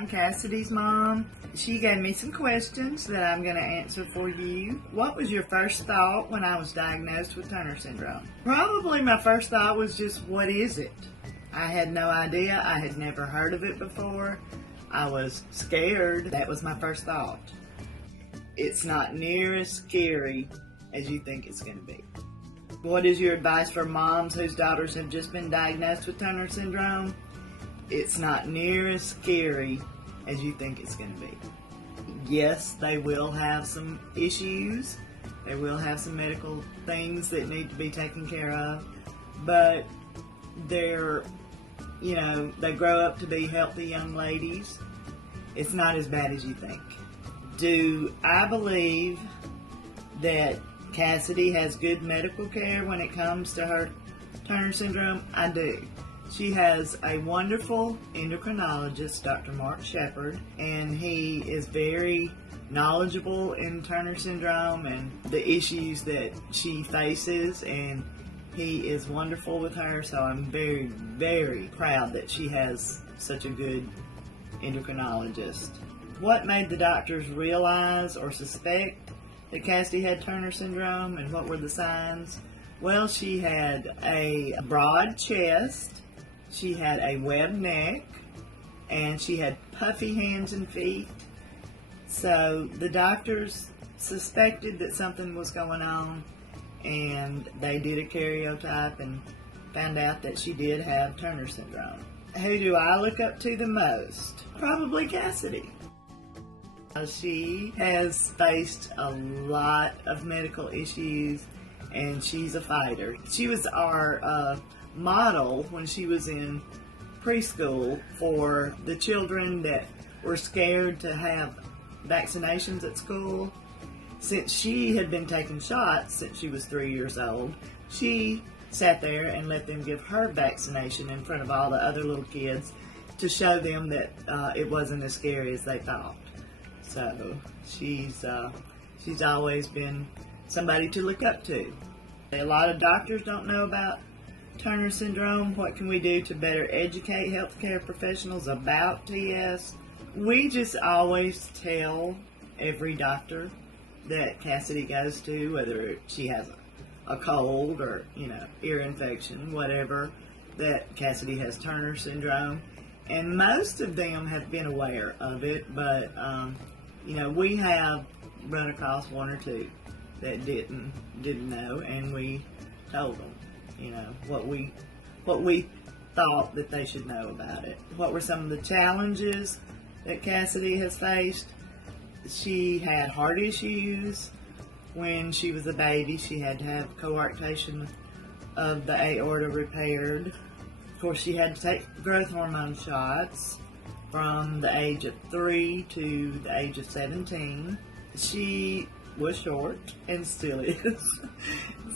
I'm Cassidy's mom. She gave me some questions that I'm going to answer for you. What was your first thought when I was diagnosed with Turner syndrome? Probably my first thought was just, what is it? I had no idea. I had never heard of it before. I was scared. That was my first thought. It's not near as scary as you think it's going to be. What is your advice for moms whose daughters have just been diagnosed with Turner syndrome? It's not near as scary as you think it's going to be. Yes, they will have some issues. They will have some medical things that need to be taken care of. But they grow up to be healthy young ladies. It's not as bad as you think. Do I believe that Cassidy has good medical care when it comes to her Turner syndrome? I do. She has a wonderful endocrinologist, Dr. Mark Shepard, and he is very knowledgeable in Turner syndrome and the issues that she faces, and he is wonderful with her, so I'm very, very proud that she has such a good endocrinologist. What made the doctors realize or suspect that Cassidy had Turner syndrome, and what were the signs? Well, she had a broad chest, she had a webbed neck, and she had puffy hands and feet. So the doctors suspected that something was going on, and they did a karyotype and found out that she did have Turner syndrome. Who do I look up to the most? Probably Cassidy. She has faced a lot of medical issues, and she's a fighter. She was our model when she was in preschool for the children that were scared to have vaccinations at school. Since she had been taking shots since she was 3 years old, she sat there and let them give her vaccination in front of all the other little kids to show them that it wasn't as scary as they thought. So she's always been somebody to look up to. A lot of doctors don't know about Turner syndrome. What can we do to better educate healthcare professionals about TS? We just always tell every doctor that Cassidy goes to, whether she has a cold or, ear infection, whatever, that Cassidy has Turner syndrome. And most of them have been aware of it, but, we have run across one or two that didn't know, and we told them, what we thought that they should know about it. What were some of the challenges that Cassidy has faced? She had heart issues. When she was a baby, she had to have coarctation of the aorta repaired. Of course, she had to take growth hormone shots from the age of 3 to the age of 17. She was short and still is.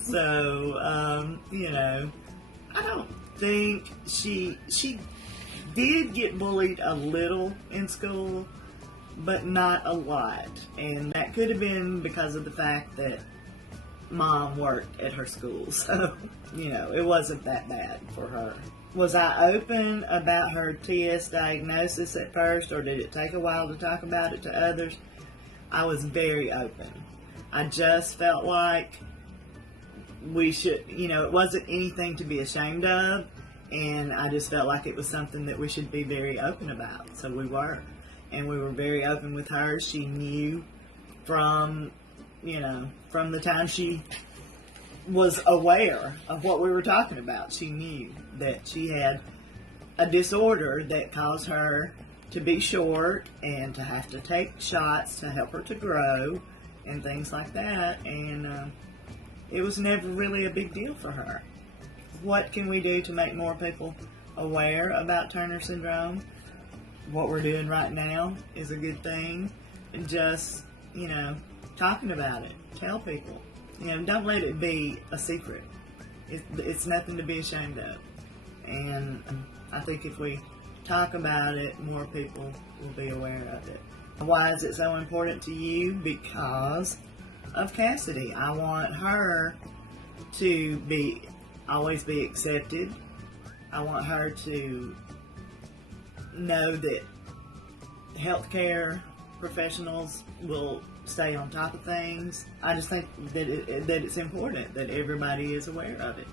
So, I don't think she did get bullied a little in school, but not a lot. And that could have been because of the fact that Mom worked at her school. So, it wasn't that bad for her. Was I open about her TS diagnosis at first, or did it take a while to talk about it to others? I was very open. I just felt like we should, it wasn't anything to be ashamed of, and I just felt like it was something that we should be very open about. So we were. And we were very open with her. She knew from the time she was aware of what we were talking about. She knew that she had a disorder that caused her to be short and to have to take shots to help her to grow and things like that. And it was never really a big deal for her. What can we do to make more people aware about Turner syndrome? What we're doing right now is a good thing. And just, talking about it. Tell people. Don't let it be a secret. It's nothing to be ashamed of. And I think if we talk about it, more people will be aware of it. Why is it so important to you? Because of Cassidy. I want her to always be accepted. I want her to know that healthcare professionals will stay on top of things. I just think that it's important that everybody is aware of it.